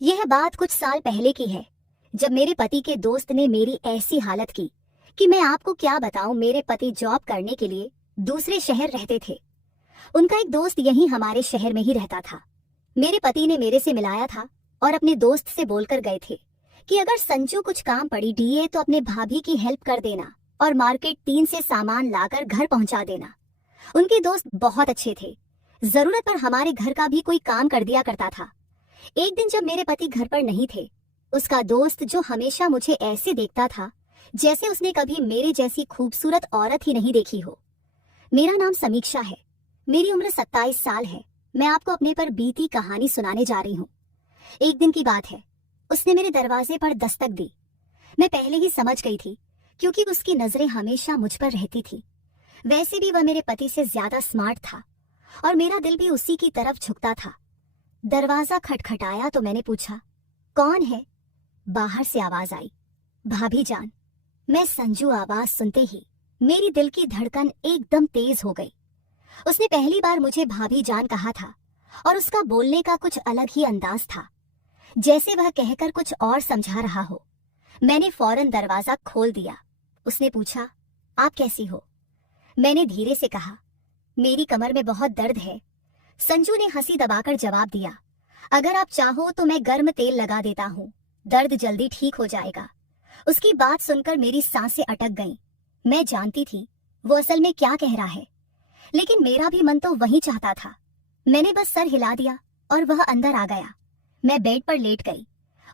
यह बात कुछ साल पहले की है, जब मेरे पति के दोस्त ने मेरी ऐसी हालत की कि मैं आपको क्या बताऊं। मेरे पति जॉब करने के लिए दूसरे शहर रहते थे। उनका एक दोस्त यहीं हमारे शहर में ही रहता था। मेरे पति ने मेरे से मिलाया था और अपने दोस्त से बोलकर गए थे कि अगर संजू कुछ काम पड़ी दिए तो अपने भाभी की हेल्प कर देना और मार्केट 3 से सामान लाकर घर पहुंचा देना। उनके दोस्त बहुत अच्छे थे, जरूरत पर हमारे घर का भी कोई काम कर दिया करता था। एक दिन जब मेरे पति घर पर नहीं थे, उसका दोस्त जो हमेशा मुझे ऐसे देखता था जैसे उसने कभी मेरे जैसी खूबसूरत औरत ही नहीं देखी हो। मेरा नाम समीक्षा है, मेरी उम्र 27 साल है। मैं आपको अपने पर बीती कहानी सुनाने जा रही हूँ। एक दिन की बात है, उसने मेरे दरवाजे पर दस्तक दी। मैं पहले ही समझ गई थी क्योंकि उसकी नजरें हमेशा मुझ पर रहती थी। वैसे भी वह मेरे पति से ज्यादा स्मार्ट था और मेरा दिल भी उसी की तरफ झुकता था। दरवाजा खटखटाया तो मैंने पूछा, कौन है? बाहर से आवाज आई, भाभी जान। मैं संजू आवाज सुनते ही मेरी दिल की धड़कन एकदम तेज हो गई। उसने पहली बार मुझे भाभी जान कहा था और उसका बोलने का कुछ अलग ही अंदाज था, जैसे वह कहकर कुछ और समझा रहा हो। मैंने फौरन दरवाजा खोल दिया। उसने पूछा, आप कैसी हो? मैंने धीरे से कहा, मेरी कमर में बहुत दर्द है। संजू ने हंसी दबाकर जवाब दिया, अगर आप चाहो तो मैं गर्म तेल लगा देता हूँ, दर्द जल्दी ठीक हो जाएगा। उसकी बात सुनकर मेरी सांसें अटक गईं। मैं जानती थी वो असल में क्या कह रहा है, लेकिन मेरा भी मन तो वही चाहता था। मैंने बस सर हिला दिया और वह अंदर आ गया। मैं बेड पर लेट गई।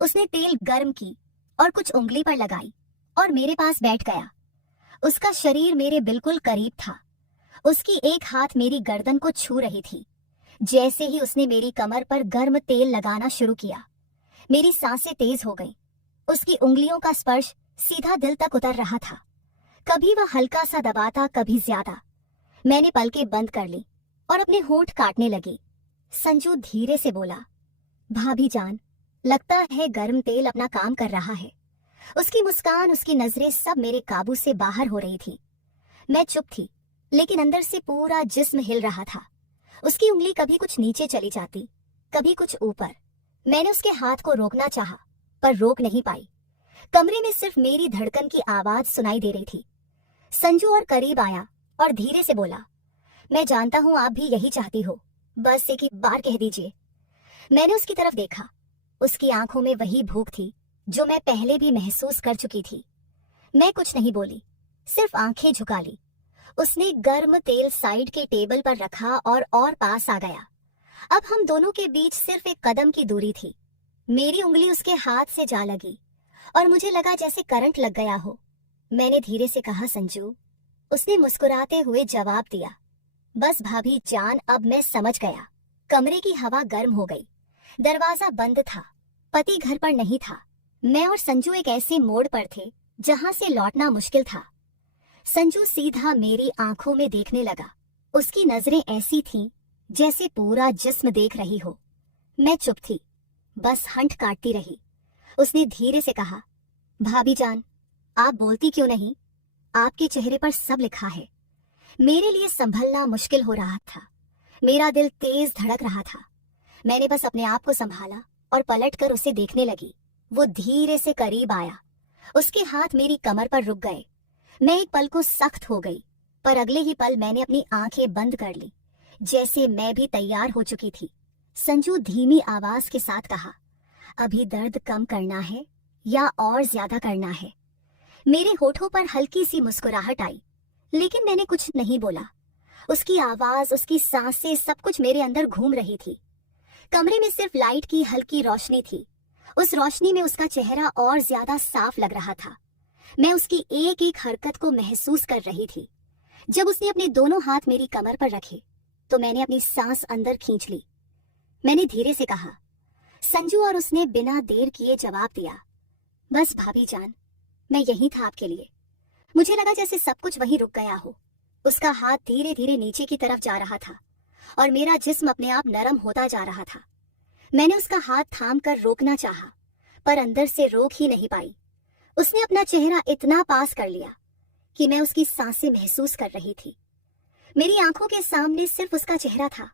उसने तेल गर्म की और कुछ उंगली पर लगाई और मेरे पास बैठ गया। उसका शरीर मेरे बिल्कुल करीब था। उसकी एक हाथ मेरी गर्दन को छू रही थी। जैसे ही उसने मेरी कमर पर गर्म तेल लगाना शुरू किया, मेरी सांसें तेज हो गईं। उसकी उंगलियों का स्पर्श सीधा दिल तक उतर रहा था। कभी वह हल्का सा दबाता, कभी ज्यादा। मैंने पलकें बंद कर ली और अपने होंठ काटने लगी। संजू धीरे से बोला, भाभी जान, लगता है गर्म तेल अपना काम कर रहा है। उसकी मुस्कान, उसकी नजरें सब मेरे काबू से बाहर हो रही थी। मैं चुप थी, लेकिन अंदर से पूरा जिस्म हिल रहा था। उसकी उंगली कभी कुछ नीचे चली जाती, कभी कुछ ऊपर। मैंने उसके हाथ को रोकना चाहा, पर रोक नहीं पाई। कमरे में सिर्फ मेरी धड़कन की आवाज सुनाई दे रही थी। संजू और करीब आया और धीरे से बोला, मैं जानता हूं आप भी यही चाहती हो, बस एक ही बार कह दीजिए। मैंने उसकी तरफ देखा। उसकी आंखों में वही भूख थी जो मैं पहले भी महसूस कर चुकी थी। मैं कुछ नहीं बोली, सिर्फ आंखें झुका ली। उसने गर्म तेल साइड के टेबल पर रखा और पास आ गया। अब हम दोनों के बीच सिर्फ एक कदम की दूरी थी। मेरी उंगली उसके हाथ से जा लगी और मुझे लगा जैसे करंट लग गया हो। मैंने धीरे से कहा, संजू। उसने मुस्कुराते हुए जवाब दिया, बस भाभी जान, अब मैं समझ गया। कमरे की हवा गर्म हो गई। दरवाजा बंद था, पति घर पर नहीं था। मैं और संजू एक ऐसे मोड़ पर थे जहां से लौटना मुश्किल था। संजू सीधा मेरी आंखों में देखने लगा। उसकी नजरें ऐसी थीं जैसे पूरा जिस्म देख रही हो। मैं चुप थी, बस हंठ काटती रही। उसने धीरे से कहा, भाभी जान, आप बोलती क्यों नहीं? आपके चेहरे पर सब लिखा है। मेरे लिए संभलना मुश्किल हो रहा था। मेरा दिल तेज धड़क रहा था। मैंने बस अपने आप को संभाला और पलटकर उसे देखने लगी। वो धीरे से करीब आया। उसके हाथ मेरी कमर पर रुक गए। मैं एक पल को सख्त हो गई, पर अगले ही पल मैंने अपनी आंखें बंद कर ली, जैसे मैं भी तैयार हो चुकी थी। संजू धीमी आवाज के साथ कहा, अभी दर्द कम करना है या और ज्यादा करना है? मेरे होठों पर हल्की सी मुस्कुराहट आई, लेकिन मैंने कुछ नहीं बोला। उसकी आवाज, उसकी सांसें, सब कुछ मेरे अंदर घूम रही थी। कमरे में सिर्फ लाइट की हल्की रोशनी थी। उस रोशनी में उसका चेहरा और ज्यादा साफ लग रहा था। मैं उसकी एक एक हरकत को महसूस कर रही थी। जब उसने अपने दोनों हाथ मेरी कमर पर रखे तो मैंने अपनी सांस अंदर खींच ली। मैंने धीरे से कहा, संजू, और उसने बिना देर किए जवाब दिया, बस भाभी जान, मैं यही था आपके लिए। मुझे लगा जैसे सब कुछ वहीं रुक गया हो। उसका हाथ धीरे धीरे नीचे की तरफ जा रहा था और मेरा जिस्म अपने आप नरम होता जा रहा था। मैंने उसका हाथ थाम कर रोकना चाहा, पर अंदर से रोक ही नहीं पाई। उसने अपना चेहरा इतना पास कर लिया कि मैं उसकी सांसें महसूस कर रही थी। मेरी आंखों के सामने सिर्फ उसका चेहरा था।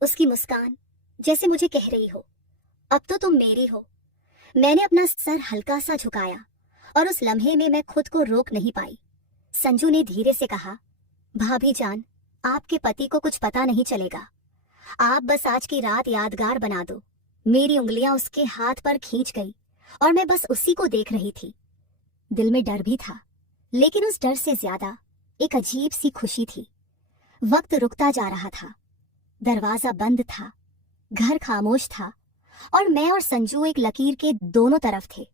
उसकी मुस्कान जैसे मुझे कह रही हो, अब तो तुम मेरी हो। मैंने अपना सर हल्का सा झुकाया और उस लम्हे में मैं खुद को रोक नहीं पाई। संजू ने धीरे से कहा, भाभी जान, आपके पति को कुछ पता नहीं चलेगा। आप बस आज की रात यादगार बना दो। मेरी उंगलियां उसके हाथ पर खींच गई और मैं बस उसी को देख रही थी। दिल में डर भी था, लेकिन उस डर से ज्यादा एक अजीब सी खुशी थी। वक्त रुकता जा रहा था, दरवाजा बंद था, घर खामोश था और मैं और संजू एक लकीर के दोनों तरफ थे।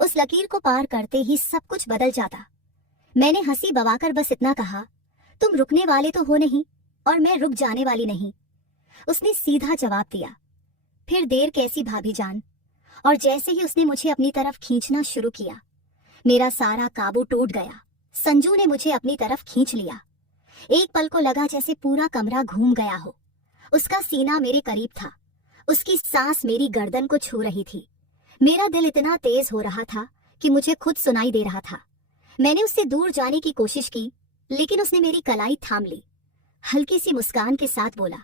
उस लकीर को पार करते ही सब कुछ बदल जाता। मैंने हंसी बवाकर बस इतना कहा, तुम रुकने वाले तो हो नहीं और मैं रुक जाने वाली नहीं। उसने सीधा जवाब दिया, फिर देर कैसी भाभी जान। और जैसे ही उसने मुझे अपनी तरफ खींचना शुरू किया, मेरा सारा काबू टूट गया। संजू ने मुझे अपनी तरफ खींच लिया। एक पल को लगा जैसे पूरा कमरा घूम गया हो। उसका सीना मेरे करीब था, उसकी सांस मेरी गर्दन को छू रही थी। मेरा दिल इतना तेज हो रहा था कि मुझे खुद सुनाई दे रहा था। मैंने उससे दूर जाने की कोशिश की, लेकिन उसने मेरी कलाई थाम ली। हल्की सी मुस्कान के साथ बोला,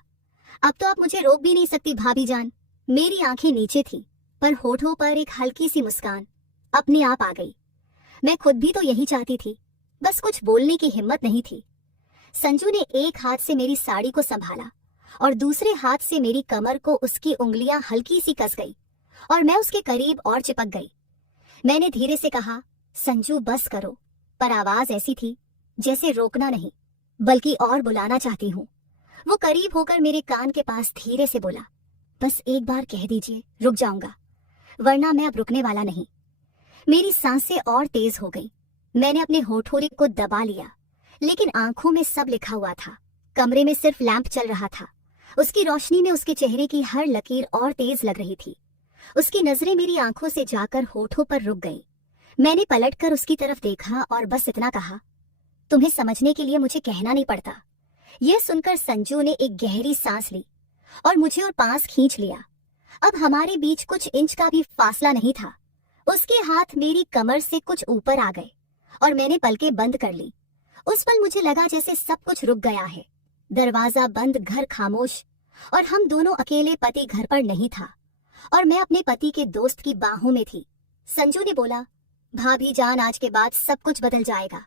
अब तो आप मुझे रोक भी नहीं सकती भाभी जान। मेरी आंखें नीचे थी, पर होठों पर एक हल्की सी मुस्कान अपने आप आ गई। मैं खुद भी तो यही चाहती थी, बस कुछ बोलने की हिम्मत नहीं थी। संजू ने एक हाथ से मेरी साड़ी को संभाला और दूसरे हाथ से मेरी कमर को उसकी उंगलियां हल्की सी कस गई और मैं उसके करीब और चिपक गई। मैंने धीरे से कहा, संजू बस करो, पर आवाज ऐसी थी जैसे रोकना नहीं बल्कि और बुलाना चाहती हूँ। वो करीब होकर मेरे कान के पास धीरे से बोला, बस एक बार कह दीजिए, रुक जाऊंगा, वरना मैं अब रुकने वाला नहीं। मेरी सांसें और तेज हो गई। मैंने अपने होठों को दबा लिया, लेकिन आंखों में सब लिखा हुआ था। कमरे में सिर्फ लैंप चल रहा था। उसकी रोशनी में उसके चेहरे की हर लकीर और तेज लग रही थी। उसकी नजरें मेरी आंखों से जाकर होठों पर रुक गई। मैंने पलटकर उसकी तरफ देखा और बस इतना कहा, तुम्हें समझने के लिए मुझे कहना नहीं पड़ता। यह सुनकर संजू ने एक गहरी सांस ली और मुझे और पास खींच लिया। अब हमारे बीच कुछ इंच का भी फासला नहीं था। उसके हाथ मेरी कमर से कुछ ऊपर आ गए और मैंने पलकें बंद कर ली। उस पल मुझे लगा जैसे सब कुछ रुक गया है। दरवाजा बंद, घर खामोश और हम दोनों अकेले। पति घर पर नहीं था और मैं अपने पति के दोस्त की बाहों में थी। संजू ने बोला, भाभी जान, आज के बाद सब कुछ बदल जाएगा।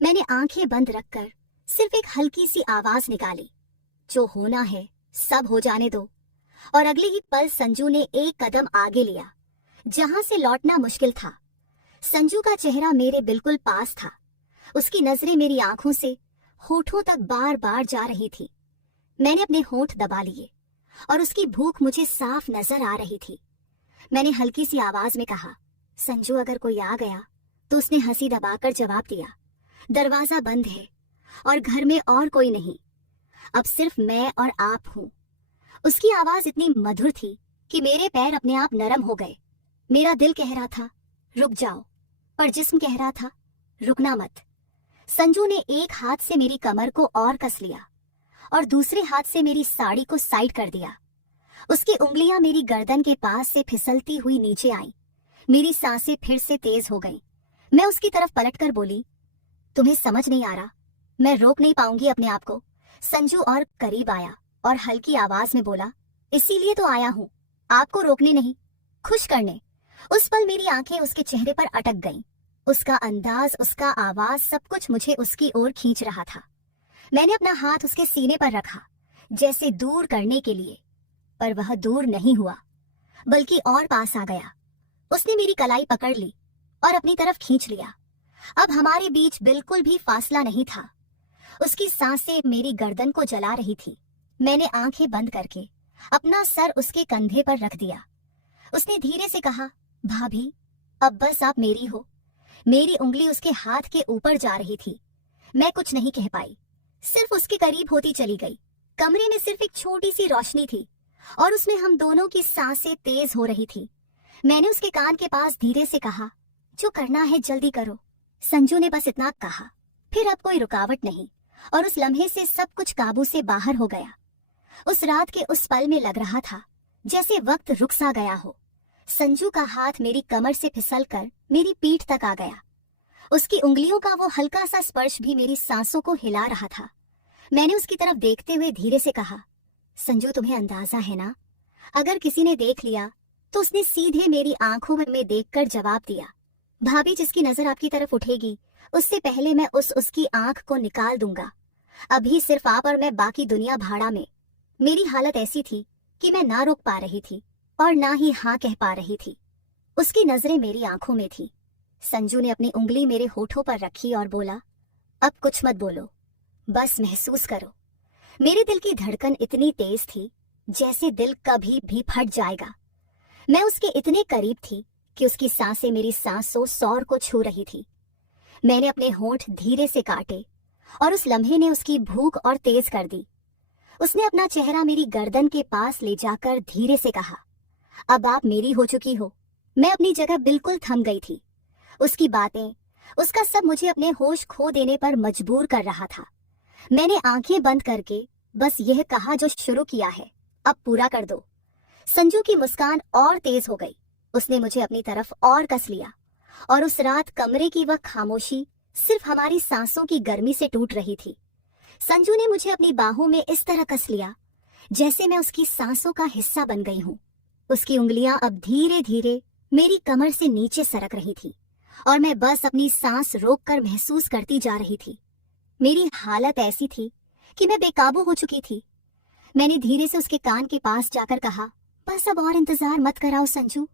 मैंने आंखें बंद रखकर सिर्फ एक हल्की सी आवाज निकाली, जो होना है सब हो जाने दो। और अगले ही पल संजू ने एक कदम आगे लिया, जहां से लौटना मुश्किल था। संजू का चेहरा मेरे बिल्कुल पास था। उसकी नजरें मेरी आंखों से होठों तक बार बार जा रही थी। मैंने अपने होठ दबा लिए और उसकी भूख मुझे साफ नजर आ रही थी। मैंने हल्की सी आवाज में कहा, संजू अगर कोई आ गया तो उसने हंसी दबाकर जवाब दिया, दरवाजा बंद है और घर में और कोई नहीं, अब सिर्फ मैं और आप हूं। उसकी आवाज इतनी मधुर थी कि मेरे पैर अपने आप नरम हो गए। मेरा दिल कह रहा था रुक जाओ, पर जिस्म कह रहा था रुकना मत। संजू ने एक हाथ से मेरी कमर को और कस लिया और दूसरे हाथ से मेरी साड़ी को साइड कर दिया। उसकी उंगलियां मेरी गर्दन के पास से फिसलती हुई नीचे आईं। मेरी सांसें फिर से तेज हो गईं। मैं उसकी तरफ पलटकर बोली, तुम्हें समझ नहीं आ रहा, मैं रोक नहीं पाऊंगी अपने आप को। संजू और करीब आया और हल्की आवाज में बोला, इसीलिए तो आया हूं, आपको रोकने नहीं, खुश करने। उस पल मेरी आंखें उसके चेहरे पर अटक गईं। उसका अंदाज, उसका आवाज, सब कुछ मुझे उसकी ओर खींच रहा था। मैंने अपना हाथ उसके सीने पर रखा, जैसे दूर करने के लिए, पर वह दूर नहीं हुआ, बल्कि और पास आ गया। उसने मेरी कलाई पकड़ ली और अपनी तरफ खींच लिया। अब हमारे बीच बिल्कुल भी फासला नहीं था। उसकी सांसें मेरी गर्दन को जला रही थी। मैंने आंखें बंद करके अपना सर उसके कंधे पर रख दिया। उसने धीरे से कहा, भाभी अब बस आप मेरी हो। मेरी उंगली उसके हाथ के ऊपर जा रही थी। मैं कुछ नहीं कह पाई, सिर्फ उसके करीब होती चली गई। कमरे में सिर्फ एक छोटी सी रोशनी थी और उसमें हम दोनों की सांसें तेज हो रही थी। मैंने उसके कान के पास धीरे से कहा, जो करना है जल्दी करो। संजू ने बस इतना कहा, फिर अब कोई रुकावट नहीं और उस लम्हे से सब कुछ काबू से बाहर हो गया। उस रात के उस पल में लग रहा था जैसे वक्त रुक सा गया हो। संजू का हाथ मेरी कमर से फिसलकर मेरी पीठ तक आ गया। उसकी उंगलियों का वो हल्का सा स्पर्श भी मेरी सांसों को हिला रहा था। मैंने उसकी तरफ देखते हुए धीरे से कहा, संजू तुम्हें अंदाजा है ना, अगर किसी ने देख लिया तो उसने सीधे मेरी आंखों में देखकर जवाब दिया, भाभी जिसकी नजर आपकी तरफ उठेगी उससे पहले मैं उसकी आंख को निकाल दूंगा। अभी सिर्फ आप और मैं, बाकी दुनिया भाड़ा में। मेरी हालत ऐसी थी कि मैं ना रोक पा रही थी और ना ही हाँ कह पा रही थी। उसकी नजरें मेरी आंखों में थी। संजू ने अपनी उंगली मेरे होठों पर रखी और बोला, अब कुछ मत बोलो, बस महसूस करो। मेरे दिल की धड़कन इतनी तेज थी जैसे दिल कभी भी फट जाएगा। मैं उसके इतने करीब थी कि उसकी सांसें मेरी सांसों सौर को छू रही थी। मैंने अपने होंठ धीरे से काटे और उस लम्हे ने उसकी भूख और तेज कर दी। उसने अपना चेहरा मेरी गर्दन के पास ले जाकर धीरे से कहा, अब आप मेरी हो चुकी हो। मैं अपनी जगह बिल्कुल थम गई थी। उसकी बातें, उसका सब मुझे अपने होश खो देने पर मजबूर कर रहा था। मैंने आंखें बंद करके बस यह कहा, जो शुरू किया है अब पूरा कर दो। संजू की मुस्कान और तेज हो गई। उसने मुझे अपनी तरफ और कस लिया और उस रात कमरे की वह खामोशी सिर्फ हमारी सांसों की गर्मी से टूट रही थी। संजू ने मुझे अपनी बाहों में इस तरह कस लिया जैसे मैं उसकी सांसों का हिस्सा बन गई हूँ। उसकी उंगलियां अब धीरे धीरे मेरी कमर से नीचे सरक रही थी और मैं बस अपनी सांस रोककर महसूस करती जा रही थी। मेरी हालत ऐसी थी कि मैं बेकाबू हो चुकी थी। मैंने धीरे से उसके कान के पास जाकर कहा, बस अब और इंतजार मत कराओ संजू,